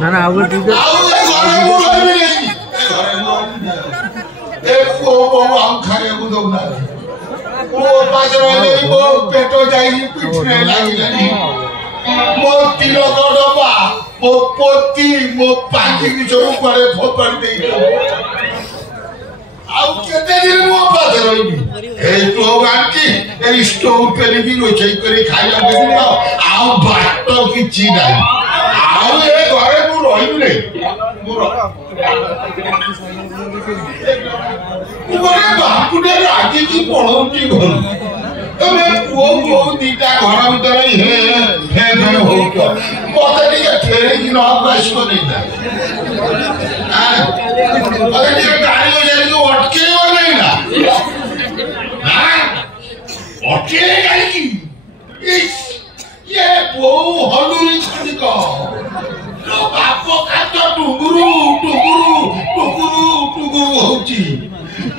ना ना आगे पेट जाई पिछले लागिलानी मो तिलक डबा मो पोती मो पाकी भी जो पड़े फोपड़ दे आउ केते दिन मो पादे रही ए तो आंटी ए स्टोव पे भी रोचई करे खाइला बेदी ना आउ बाटो किछि नाही आउ ए घरे मु रहिबि नै मोरे बापुडे आगे की पळौटी घर तमे पुओ पुओ दीटा घर भीतर हे हे हे हो तो मते टिके फेरे की न अभ्यास को देता अरे टिके गाड़ी हो जाए तो अटके हो नहीं ना हां अटके गाड़ी की इस ये पुओ हलुरी खाली को लो बापो का तो टुगुरु टुगुरु टुगुरु टुगुरु होची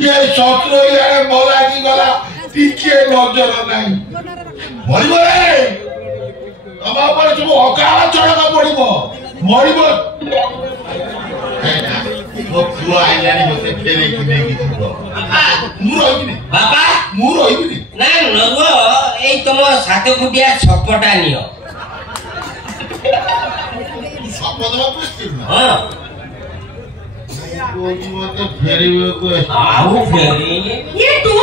ये सत्र यारे मोला की गला टिके नजर नहीं मरिबो रे तमा पर सब अकाल चढ़ा पड़िबो मरिबो मो पुआ आइलानी मते फेरे कि नै कि बाबा मु रहिबि बाबा मु रहिबि ना नगो एई तम 7 फुटिया छपटा नियो छपटा पुस्ति हां मते फेरिबो को आउ फेरि ये तू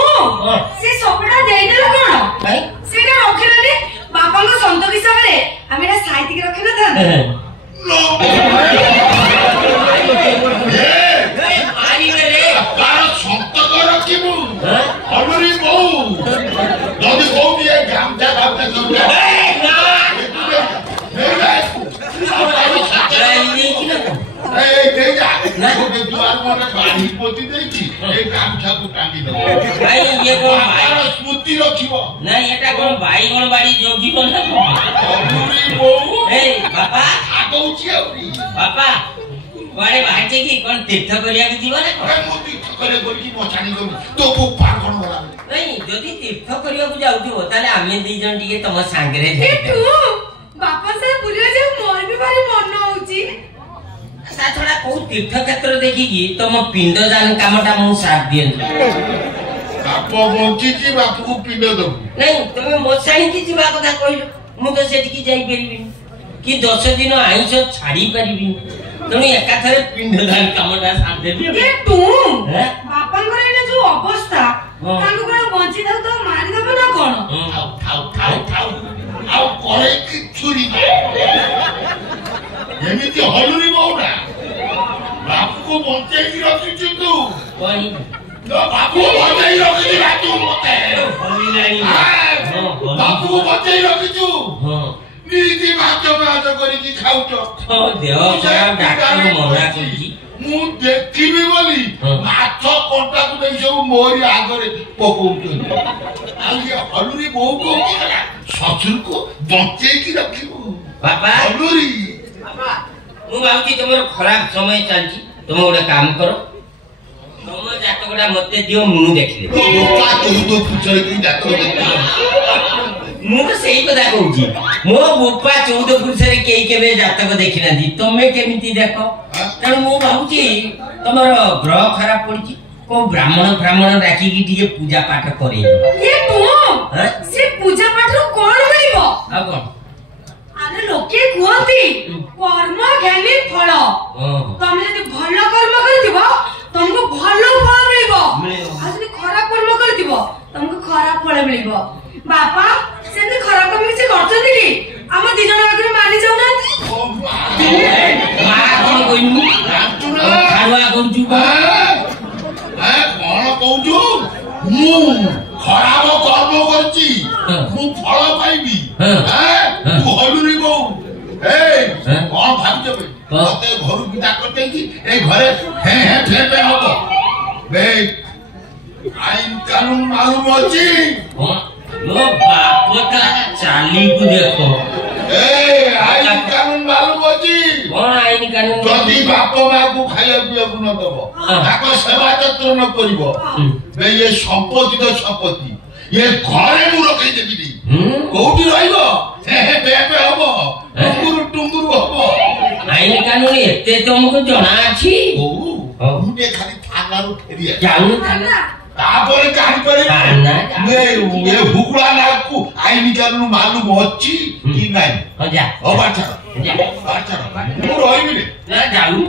से छपटा देई देला कोन भाई सेटा रखिलानी बापा को संतोष हिसाब रे हमें साहित्य के रखे ना था नो मारी रे तार संत को रखिबु हलुरी बौ नदी बौ दिए गामजा गामजा सब ए दे जा ओके द्वार पर बाड़ी पोती देकी ए गामछा को टांगी दो भाई ये को भाई स्मृति रखिबो नहीं एटा कोन भाई कोन बाड़ी जोगी कोन ना हलुरी बौ ए बापा आगौची औरी बापा वारे बाहचे की कोन तीर्थ करिया के जीवन अरे मो तीर्थ करे बोल की मचानी को तो बुपा कोन वाला नहीं जदी तीर्थ करिया को जाउथिबो ताले आमे दी जन टिके तम सांगरे ए तू बापा से बुलिया जे मोर भी भारी मन होउची ता थोड़ा को तीर्थ क्षेत्र देखि की तम पिंड दान कामटा मु साथ दियन बाप बंची जी बाप को पिंड दो नहीं तुम मोसाई की जीवा कथा कहलो मु तो सेठी की जाई परिबी कि 10 दिन आयुष छाड़ी परिबी तणी एका थरे पिंड दान कामटा साथ देबी ए तू बापांकर एने जो अवस्था तांको कोन बंची थाउ तो मारि दबो ना कोन थाउ आउ करे कि छुरी एमिति हलुरी बौना बाप को बंचे की रखी तू कोई तो बाप को बंचे रखी तू मते हली नाही बाप को बंचे रखी तू नीति भातो भातो करी की खाउ तो देह खराब डॉक्टर मना करजी मु देखिबी बोली माछ कोंटा को देई सब मोरी आगरे पकोउतो आ ये हलुरी बौ को ससुर को बंचे की रखिबो बाबा हलुरी बाबा मु बाउती तमरो खराब समय चलजी तुम ओडे काम करो तुम जातकटा मते दियो मु देखले बोपा तो पुछले की जातक देखले मु तो सही कथा कहूची मो बोपा 14 पुरुष रे केई केबे जातक देखिना दी तमे केमिति देखो तण मु भाउची तमरो ग्रह खराब पड़ची को ब्राह्मण राखी की टिके पूजा पाठ करे ये तू से पूजा पाठ रो कोन मिलिबो आ कोन अरे लोके कुहती कर्म ज्ञानी फल तमे जदी भलो कर्म करथिबो तुमको भलो फल मिलिबो आ जदी खराब कर्म करथिबो तुमको खराब फल मिलिबो बापा सेंते खराब कर्म किछ करछथि की हम दी जण आगरे मानि जाउ ना मा कोन कोइनु खावा कोंजु कोन कहूछु मु खराब कर्म करची मु फल पाइबी तू हलुरी बौ ए कोन भाबजे मते घर बिदा करते की ए घरे हे हे फेपे हबो बे आइन कानून मालूम अछि लो बाप का चाली को देखो ए आइन कानून मालूम अछि कोन आइन कानून जदी बाप मां को खाया पिया को न दबो ताको सेवा जत्र न करिवो बे ये संपत्ति तो संपत्ति ये घरे मु रखै देबी कोठी रहइबो हे हे बेबे हबो एते तुमको जना अछि बोऊ मु ने खाली थानारू फेरिया जाऊ थाना तापर काहि परे थाना ये हुकुला नाकू आईनी जानू मालूम अछि कि नाही हो जा बाचा मु रहिबि रे ना जाऊ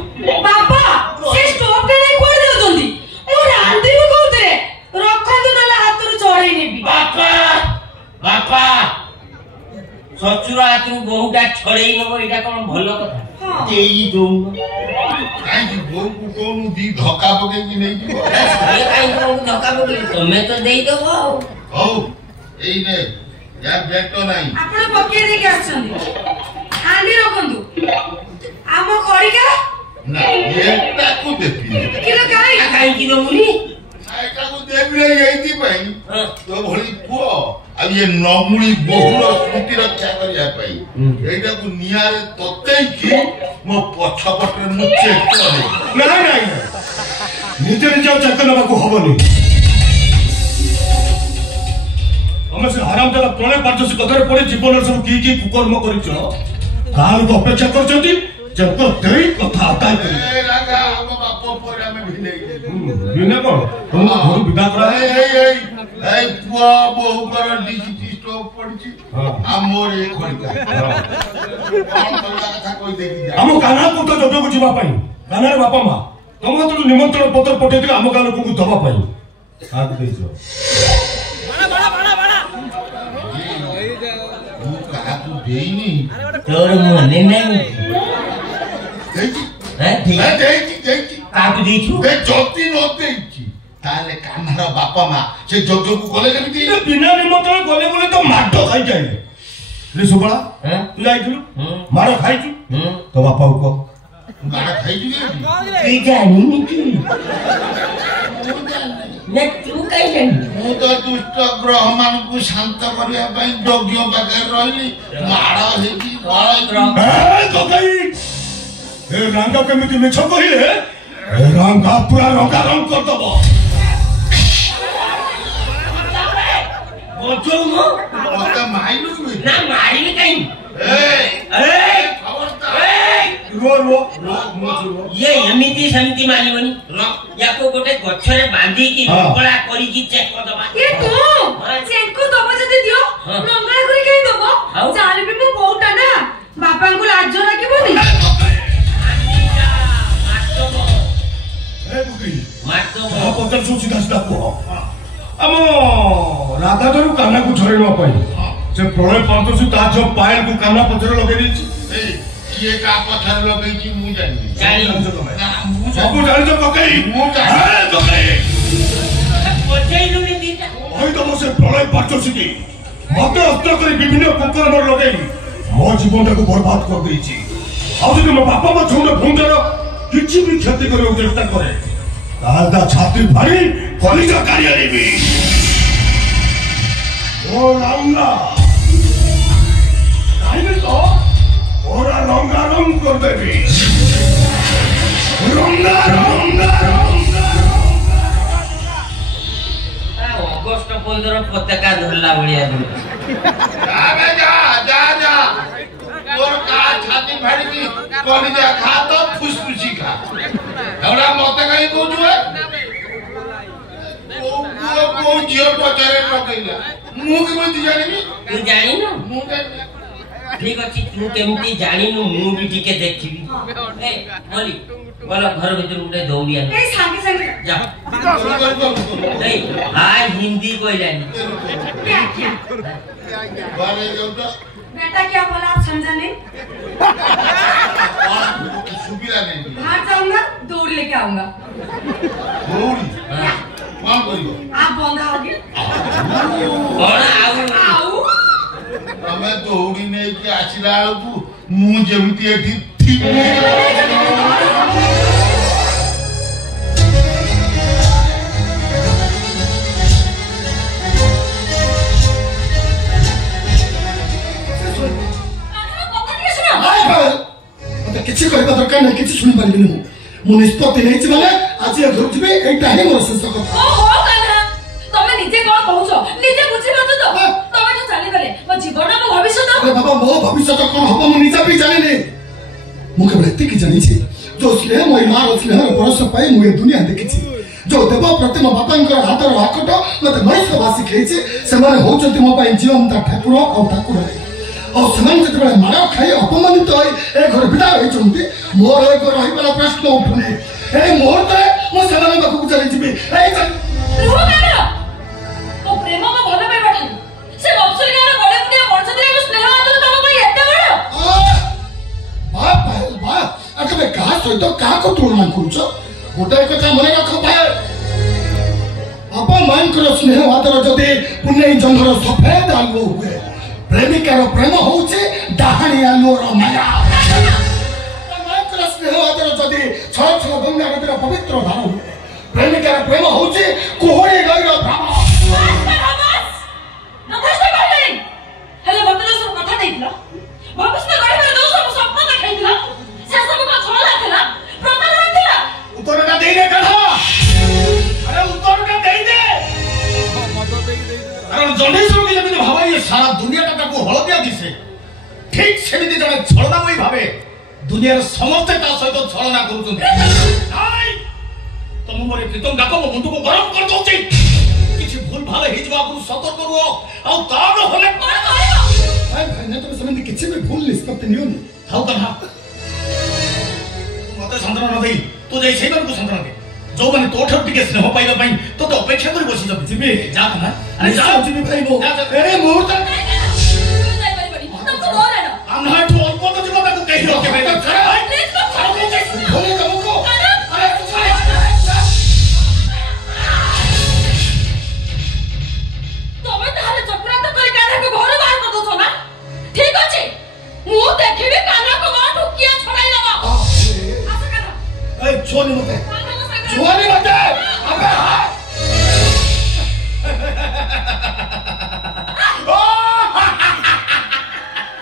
बाबा से स्टॉप पे नहीं कोड दे जल्दी मु रांधी में कहते रखंतु नला हाथ रो चढ़ाई नेबी बापा बापा सचुरा हाथ रो बहुटा छड़ेई नबो एटा कोन भलो कथा देई दऊ काहि बोऊ को कोनु दी धक्का पके कि नहीं जीव ये काई को धक्का पके तमे तो देई दबो हौ एई ने यार बेटो नाही आपण पके दे के आछंदी हांडी रखंतु आम करिका ना ये को देबी किलो काई काई कि दमुनी आइका को देबी रे एइती पई तो भली पुओ अब ये नमुली बहुर स्मृति रक्षा करिया पई एइटा को नियारे तत्ते कि मो पछपटरे मु चेक करे नहीं निजे निजे चेक करबा को हबनी हम से हराम दादा प्रलय पार्थ से कथरे पड़े जीवन सब की कुकर्म करिछ काल को अपेक्षा करछंती जब तो देई कथा आता है ए रागा हम बाप पर हमें भिले बिना कोन तुम घर विदा करा ए पुआ बहु कर डिजिटल स्टॉप पड़ची हमर ए खड़का कोन कथा कोई देखि जा हम काना को तो जब को जीवा पाई काना रे बापा मां तुम तो निमंत्रण पत्र पठे दे हम गाल को दबा पाई आग देजो तू कहा तू देइनी तोर मने नहीं देखि देखि काकू देछु ए ज्योति न देखि ताले कान्हार बापा मां से जग को गले केमिति बिना निमंत्रण गले बोले तो माडो खाई जाए रे सुबला तू जाइथलु मारो खाइछु तो बापा को मारा खाइ दिए की जानी नीति ने तू काई जानी मु तो दुष्ट ग्रह मान को शांत करिया पई यज्ञ पाके रहली मारा हेती बाळ ए तो गई ए रंगा केमिति मिछ कहिले ए रंगा पूरा रंगा रंग कर दबो ओजो मो ओता माइलु ना मारी काई ए खबरदार रो ये एमिति समिति मानिबनी याको गोटे गछरे बांधी की रोकड़ा करी की चेक कर दबा ये तू चेक को दबा जदी दियो रंगला करी के दबो चाल भी मो बहुटा ना बापा को लाज राखिबोनी ए बुकी मारतो आ पतर सु सीधा सीधा को हम राधा धरु काना को छरेवा पई से प्रलय पार्थ से ता जो पायल को काना पथर लगे दी ए ये का पत्थर लगे छी मु जानी जानी ना मु सब जान जो ककई मु जानी ए ककई पछई लुनी दीटा ओई तो से प्रलय पार्थ से की मते अस्त्र कर विभिन्न कुकर्म लगे मो जीवन को बर्बाद कर देई छी अब जब बापा मा छोड़ भूंजर किछि भी क्षति करे चेष्टा करे तालदा छाती भाई कलिजा कार्यालय भी ओ रंगा नहीं तो ओरा रंगा रंग कर देबी रंगा रंगा अगस्त 15 पताका धरला बढिया जा तोर का छाती फाड़ी की कलिजा खा तो फुसफुसी खा हमरा मते कहीं को जुए को जियो पचारे लगैला मु के मत जानिबी तू जानी ना मु के ठीक अछि तू केमती जानिनु मु भी टिके देखिबी ए बोली बोला घर भीतर उठे दौड़िया ए संगे संगे जा नहीं हाय हिंदी कोइलानी क्या क्या बारे जाऊ तो बेटा क्या बोला आप समझा नहीं सुबिला नहीं बाहर जाऊंगा दौड़ लेके आऊंगा दौड़ी कौन करियो आप बंधा होगे कौन आऊ हमें दौड़ी नहीं कि आसिला को मु जेमती एठी थी किसी कहवा दरकार नहीं किसी सुनी पारिबिनी मु निष्पत्ति नहीं छि माने आज ए धरथिबे एटा हे मोर शेष कथा ओ हो कान्हा तमे निजे कोन कहउछो निजे बुझि मत तो तमे जो जानि गले मो जीवन मो भविष्य अरे बाबा मो भविष्य तो कोन हबो मु निजा भी जानि ने मु केवल एते कि जानि छि जो स्नेह मो मार स्नेह परस पाई मुझे दुनिया देखी जो देव प्रति मो बापा हाथर आकट मत मनुष्य भाषी खेचे से होती मो जीवन ठाकुर और ठाकुर और से माड़ खाई अपमानित ए घर विदा होती मोर एक रहीपर प्रश्न उठुनी ए मुहूर्त मुझे पाखक चली सहित क्या तुलना कर गोटे कथा मन रख बापा मां स्नेह आदर जदि पुण्य जंघर सफेद आलुओ हुए प्रेमिकार प्रेम हूँ डाहाणी आलुओर माया मां स्नेह आदर जदि छल छल गंगा नदीर पवित्र धार हुए प्रेमिकार प्रेम हूँ कोहड़ी गईर सारा दुनिया हलदिया दिसे ठीक सेमिति जने छलनामयी भावे दुनिया समस्ते सहित छलना कर तुम मोर प्रीतम डाक मो मुंड को गरम कर दउछि किछि भूल भाल हे जबा को सतर्क रुओ आ ताब होले भाई ने तुम समिति किछि भी भूल निष्पत्ति नियोनी थाउ कहा मते संतन न देई तू जे सेबर को संतन दे जो माने तोठर टिके स्नेह पाइबा पई तो अपेक्षा करी बसी जब जिबे जा कना अरे जा जिबे भाई मो अरे मुहूर्त जाई बड़ी बड़ी तुमको डर है ना हम ना तो अल्प तो जीवन को कहि रखे भाई प्लीज बोले तुमको अरे तमे ताले चक्रांत करी काना को घर बाहर कर दो ना ठीक अछि मु देखिबे काना को बाहर ढुकिया छड़ाई लगा आसा काना ए छोनी मते छोनी मते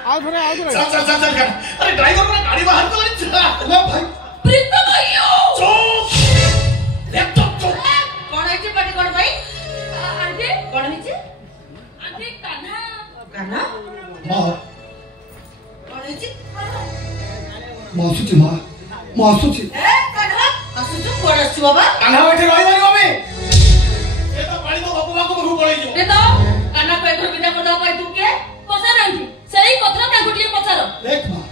अबे चल अरे ड्राइवर ने गाड़ी बाहर कर ली ना भाई प्रीतम आयो चुप लैपटॉप चुप कौन है पार्टी कौन भाई आंटी कौन है आंटी कान्हा मां कौन है मां सुची मां सुची ए कान्हा असुची कोन अछि बाबा कान्हा बैठे रहि मारी मम्मी ए तो पानी को बाबू को बहू पळै जो ए तो कान्हा को एथर बिना करदा पाई तू के पसा रंगी सही कथा ता गुटिए पचार देख मां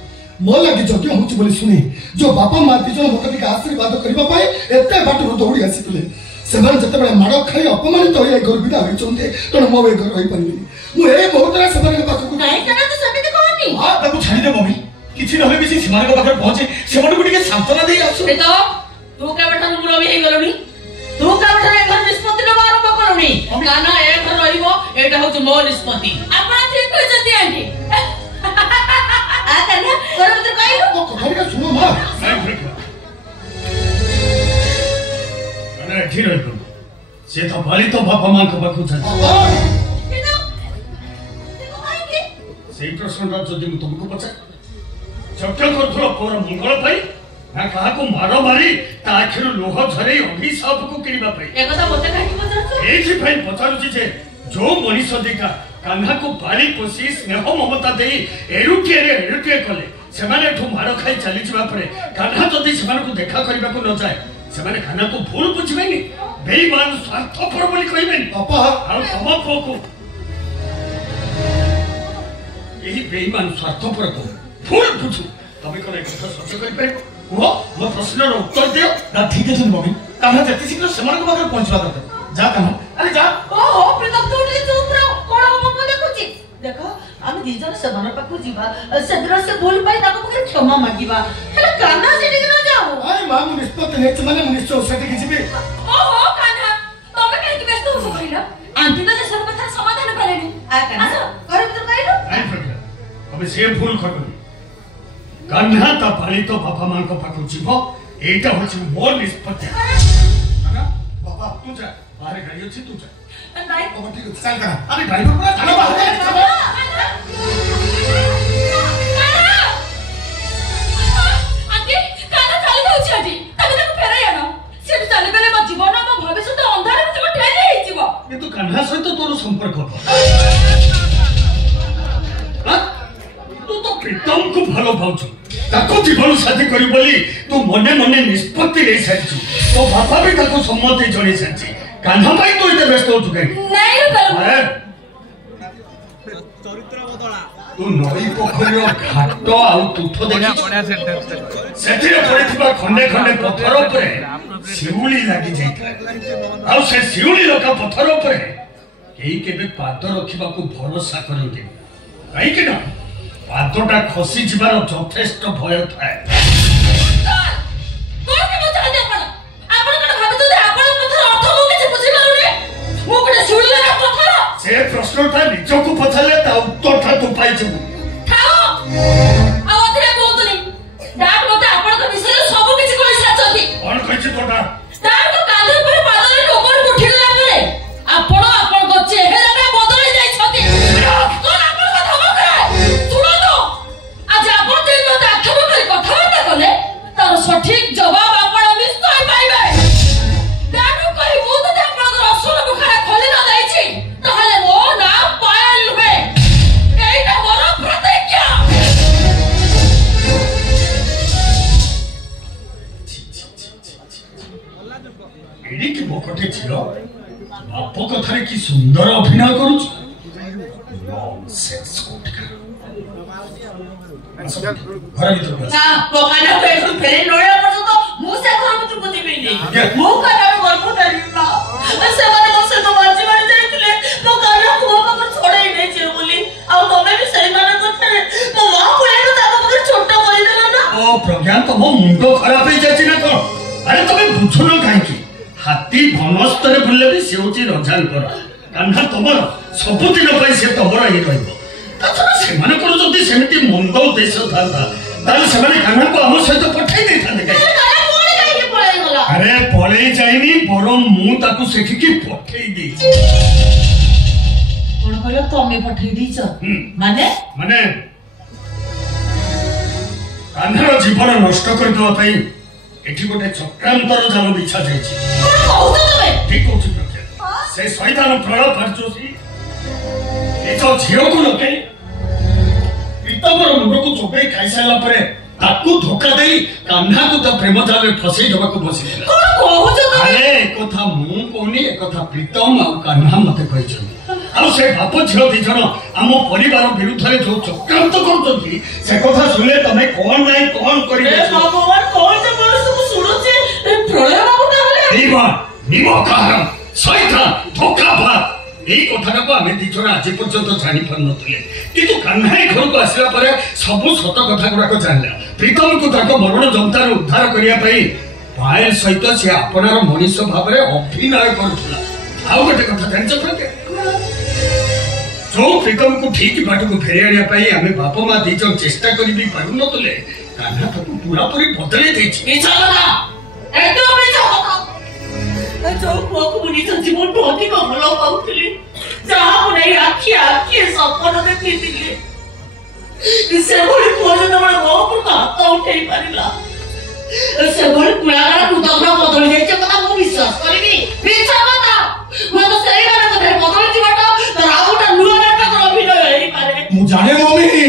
मो लगी जति होची बोली सुनी जो बापा मां दिजन मते टिक आशीर्वाद करबा पाए एते बाटरो दौड़ी आसीतले सेमान जते बेले माड़ खाई अपमानित होई घर बिदा होई चंते तण मो वे घर होई परिनी मु ए बहुतरा सेमान के पाखु नाही कना तो समिति कहनी हां ताको छाडी दे मम्मी किछि नहले बिसी सेमान के पाखर पहुंचे सेमान को टिके सांत्वना देई आसु ए तो तू का बेटा मुरबी हे गलनी तू का बेटा ए घर निष्पत्ति न आरंभ करनी काना ए घर रहिबो एटा होच मो निष्पत्ति आपन ठीक कहि जति आंटी आ कन्या तोर मत कहिलो तो कथरी का सुनो मां अरे ठीक है से तो बाली तो बापा मां को बाकू छ सेही प्रश्न जदि मु तुमको पचा चक्कर करथलो पोर मंगल भाई ना कहा को मारो मारी ता आखिर लोह झरे अभिशाप को किनिबा पई ए कथा मते काकी पचारछ एथि भाई पचारुछि जे जो मनीष दिका कान्हा को बाली पोसी स्नेह ममता देई एरुटिए कले सेमाने ठो मारो खाई चली जिबा परे कान्हा जदि सेमान को देखा करबा को न जाय सेमाने कान्हा को भूल बुझबेनी बेईमान स्वार्थपर बोली कहबेनी पापा आ तम को यही बेईमान स्वार्थपर को भूल बुझु तबे करे कथा सच करि पाए वो मो प्रश्न रो उत्तर दियो ना ठीक है मम्मी कान्हा जति शीघ्र सेमान को पाखर पहुंचवा दरकार जा कान्हा अरे जा ओ प्रीतम तू उठी चुप रहो कोन मम्मी देखुची देखो हम दी जन सेमान पाखु जीवा सदर से बोल पाई ताको पाखर क्षमा मागिबा हला कान्हा सेठी न जाओ अरे मां मु निष्पत्ति नेच माने मु निश्चय सेठी कि जीबे ओहो कान्हा तमे काहे कि व्यस्त हो कहिला आंटी तो सब कथा समाधान करेनी आ कान्हा करे भीतर कहिलो नहीं प्रभु अबे से भूल करबनी कान्हा ता पाली तो बापा मां को पाखु जीवो एटा होछि मोर निष्पत्ति ना बाबा तू जा बाहर गाड़ी अछि तू जा नहीं बाबा ठीक है चल करा अरे ड्राइवर पूरा चलो बाहर आंटी कान्हा चली गउछि आंटी तबे तक फेराय आनो से चली गले म जीवन म भविष्य तो अंधार में जीवन ठेली हे जीवो ये तू कान्हा सहित तोर संपर्क हो तू तो प्रीतम को भल पाउछु ताको जीवन साथी करी बोली तू मने मने निष्पत्ति ले सारिछु तो बापा भी ताको सम्मति जणी सारिछि कान्हा भाई तू इते व्यस्त होछु काई नहीं रे चरित्र बदला तू नई पोखरीर घाट आउ तुठ देखि बढिया सेंटेंस सेथिरे पड़िथिबा खंडे खंडे पत्थर उपरे शिउली लागि जाइतला आउ से शिउली लका पत्थर उपरे केही केबे पाद रखिबाकू भरोसा करंती काई कि ना पादटा खसी जिबार यथेष्ट भय थाए कोन के बचा दे आपण कोन भाबि तो आपण पत्थर अर्थ मु के बुझि मारुने मु कोन सुळला ना पत्थर से प्रश्नटा निजको पछले ता उत्तरटा तू पाइछु थाओ आ अथरे कोतनी डाक मते आपण को विषय सब किछि कहि साचती कोन कहिछि तोटा डाक को कांधर पर पादरे ऊपर उठिला परे आपण को चेहराटा बदली जाई छथि कोन आपण को धमक करे सुनो तो आज आपण जे मते आक्षेप करी कथाबार्ता कले तार सठिक जवाब आपण निश्चय पाइबे डाक कहि मु तो आपण को असुर मुखरा खोली न जाईछि तहले मो नाम पायल हुए एटा मोर प्रतिज्ञा एडी कि बकटे छिलो बाप कथारे कि सुंदर अभिनय करूछ नॉनसेंस कोटका घर भीतर ना पकाना को एक फेरे नोया पर तो मु से घर भीतर को देबे नहीं मु काना गर्भ धरिला से माने बसे तो बाजी मारी जाइतले तो काना को बाबा को छोड़े नहीं छे बोली आ तबे भी सही माने को तो मां को एनो ताको बगर छोटा कर देला ना ओ प्रज्ञा तो मो मुंडो खराब हो जाछि ना तो अरे तबे बुझुनो काहे कि हाथी भनस्तरे बुलले भी से होची रजान कर कान्हा तमर सबुदिन पई से तमर ही रहइबो तछना से माने को जदी सेमिति मंद उद्देश्य थांता ताले से माने कान्हा को हम सहित पठाई दे थांते काई काना कोणी काहे के पळै गला अरे पळै जाईनी बरम मु ताकू सेठी की पठाई दे कोण कहलो तमे पठाई दीछ माने माने कान्हार जीवन नष्ट कर दवा पई एठी गोटे चक्रांतर जाल बिछा जायछि कोण कहू तमे ठीक होछि प्रज्ञा से शैतान प्रलय परचोसी ए जो झियो को लोके इतबर मुंड को चोपे खाइ साला परे ताकू धोखा देई कान्हा को त प्रेम जाले फसई देबा को बसिला कोण कहू तमे अरे कथा मु कोनी ए कथा प्रीतम आ कान्हा मते कहिछन आ से बाप झियो दी जण हम परिवार विरुद्ध रे जो चक्रांत करतोती से कथा सुने तमे कोन नाही कोन करि ए भगवान कोण जे मन सब सुनोचे ए प्रलय बाबू ताले निमो कारण शैतान धोखाबाज এই কথাটাକୁ ଆମେ ଦିଜଣ ଆଜି ପର୍ଯ୍ୟନ୍ତ ଜାଣିପାରୁନଥିଲେ କିନ୍ତୁ କାହ୍ନା ଘରକୁ ଆସିଲା ପରେ ସବୁ ସତ କଥା ଗୁଡାକ ଜାଣିଲା ପ୍ରୀତମକୁ ତାଙ୍କ ମରଣ ଯନ୍ତ୍ରାରୁ ଉଦ୍ଧାର କରିବା ପାଇଁ ପାୟଲ ସହିତ ସେ ଆପଣାର ମଣିଷ ଭାବରେ ଅଭିନୟ କରୁଥିଲା ଆଉ ଗୋଟେ କଥା ଜାଣିଛ ପ୍ରଜ୍ଞା ଯୋଉ ପ୍ରୀତମକୁ ଠିକ ବାଟକୁ ଫେରି ଆଣିବା ପାଇଁ ଆମେ ବାପ ମା ଦିଜଣ ଚେଷ୍ଟା କରି ବି ପାରୁନଥିଲେ କାହ୍ନା ତାକୁ ପୁରାପୁରି ବଦଳେଇ ଦେଇଛି ମିଛ କଥା ଏକଦମ ମିଛ କଥା जो को मुनि तो जीवन तो अधिक भलो पाउतली जहां नहीं आखी सपन देखिथिले से बड़ी कोजे तमरा मो पर हाथ उठै पारिला से बड़ी कुलागार को तमरा बदल जाय कथा मु विश्वास करिनी मिछ कथा मो तो सही गाना कथा बदल जीवटा तो राउटा नुआ नाटक अभिनय हेई पारे मु जाने मम्मी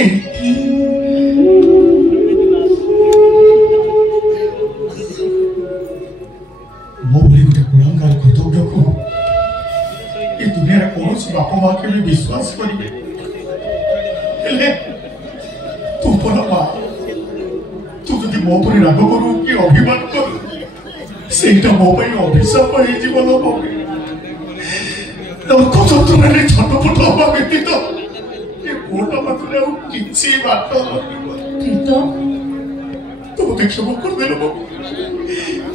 दुनिया कौन से बाप माँ के लिए विश्वास करेंगे तू पर माँ तू जो मो पर राग करू कि अभिमान करू सेटा मो पे अभिशाप हो जीवन मम्मी दुख जंत्रणा रे छटपट हवा व्यतीत ये कोटा पाखरे आ किछि बात तो तू मते क्षमा कर दे मम्मी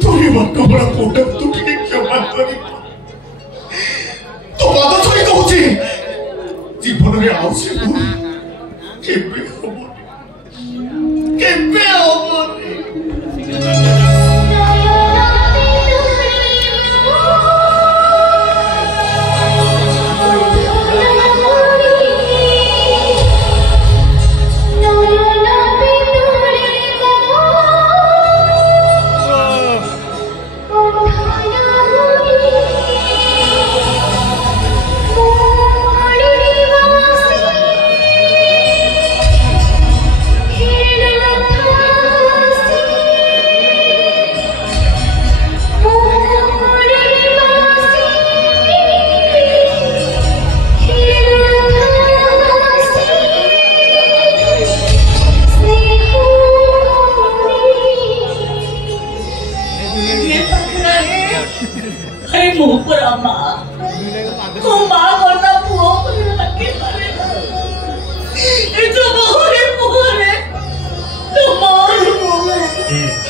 तू ही बात बड़ा कोटा तू ठीक क्षमा करी तो बात थोड़ी कहूची जीवन रे आउ से केबे होबो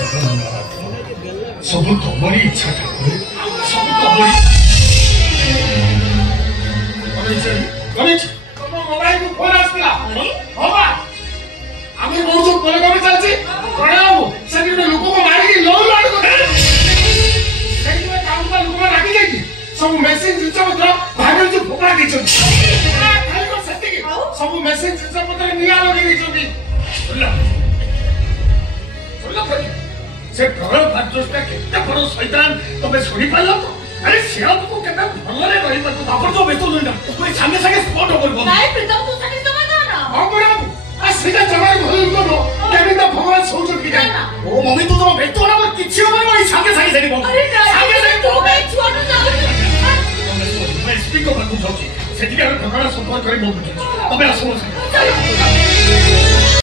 ସବୁ ତମରି ଇଚ୍ଛା ଠାକୁର ସବୁ ତମରି ତମ ମୋବାଇଲକୁ ଫୋନ ଆସିଥିଲା ହବା ଆମେ ବହୁତ ସବୁ କଲେ କଲେ ଚାଲିଛି ପ୍ରଣୟ ସେଠି ଗୋଟେ ଲୋକକୁ ମାରିକି ଲୋନ୍ ଆଡକୁ ସେଇଥିପାଇଁ କାମୁକା ଲୋକମାନେ ରାଗି ଯାଇଛି ସବୁ ମେସିନ୍ ଜିନିଷ ପତ୍ର ଭାବିଛୁ ଫୋପଡ଼ା ଦେଇଛନ୍ତି ସେତିକି ସବୁ ମେସିନ୍ ଜିନିଷ ପତ୍ର ନିଆଁ ଲଗେଇ ଦେଇଛନ୍ତି ସେ ପ୍ରବଳ ଫାଟୁଟା କେତେ ବଡ ଶୈତାନ ତମେ ଶୁଣିପାରିଲ ତ ଆରେ ସେ ଆମକୁ କେତେ ଭଲରେ ରହିବାକୁ ଆପଣ ତ ବେତ ନୁହେଁ ପୁଣି ସାଙ୍ଗେ ସାଙ୍ଗେ ସ୍ପଟ ହବ ନାଇଁ ପ୍ରୀତମ ତୁ ସାଙ୍ଗେ ସମାଧାନ ହଁ ପରା ସେଇଟା ଜମାରେ ଭଲ ନୁହଁ କେମିତି ଭଗବାନ ଶୋଉଛନ୍ତି କି ଓ ମମି ତୁ ତମ ବେତ ନା କିଛି ହବନି ମୁଁ ସାଙ୍ଗେ ସାଙ୍ଗେ ସେଠି ଆରେ ସାଙ୍ଗେ ସାଙ୍ଗେ ତୁ କାଇଁ ଛୁଆଟା ଯାଉଛୁ ସ୍ପିକର ପାଖକୁ ଯାଉଛି ସେଠିକାର ଭଗବାନ ସମ୍ପର୍କ କରି ମୁଁ ବୁଝୁଛି ତମେ ଆସ ମୋ ସାଙ୍ଗେ